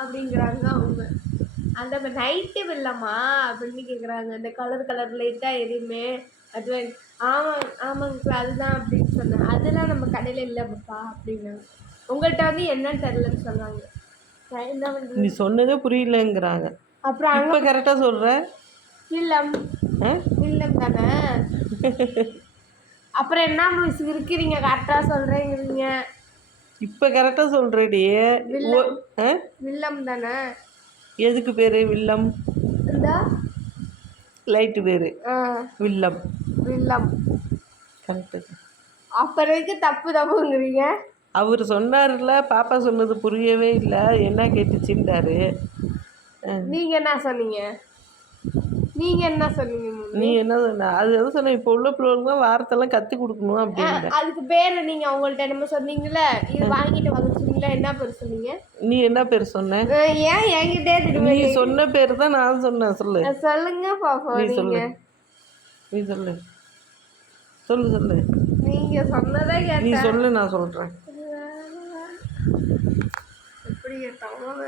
அப்படிங்கிறாங்க அவங்க. அந்த நைட்டு வெள்ளமா அப்படின்னு கேட்குறாங்க. அந்த கலர் கலர் லைட்டாக எதுவுமே அது ஆமாங்க ஆமாங்க அதுதான் அப்படின்னு சொன்னேன். அதெல்லாம் நம்ம கடையில் இல்லை பாப்பா அப்படின்னாங்க. உங்கள்கிட்ட வந்து என்னன்னு தெரிலன்னு சொன்னாங்க. நான் என்ன நீ பண்ணுறது? சொன்னதே புரியலங்கிறாங்க. அப்புறம் இப்போ கரெக்டாக சொல்கிற. இல்லம் இல்லம் தானே. அப்புறம் என்ன மிஸ் இருக்கிறீங்க கரெக்டாக சொல்கிறேங்கிறீங்க. இப்போ கரெக்டாக சொல்கிறடி. வில்லம் தானே. எதுக்கு பேர் வில்லம்? இந்த லைட்டு பேர் வில்லம். வில்லம் கரெக்டு. அப்புறம் தப்புங்கிறீங்க. அவர் சொன்னார்ல, பாப்பா சொன்னது புரியவே இல்லை, என்ன கேட்டுச்சுன்றாரு. நீங்கள் என்ன சொன்னீங்க? நீங்கள் என்ன சொன்னீங்க? நீ என்ன சொன்ன? அது எதுவும் சொன்ன, இப்போ உள்ள பிள்ளைகளுக்கு தான் வார்த்தைலாம் கற்றுக் கொடுக்கணும் அப்படின்னு. அதுக்கு பேர் நீங்கள் அவங்கள்ட்ட என்னமோ சொன்னீங்கல்ல, இது வாங்கிட்டு வந்து சொன்னீங்களா, என்ன பேர் சொன்னீங்க? நீ என்ன பேர் சொன்ன? ஏன் என்கிட்டே நீ சொன்ன பேர் தான் நான் சொன்னேன். சொல்லு. சொல்லுங்க பாப்பா. நீ சொல்லு. நீ சொல்லு. சொல்லு சொல்லு. நீங்கள் சொன்னதே நீ சொல்லு, நான் சொல்கிறேன். எப்படி கேட்டாலும்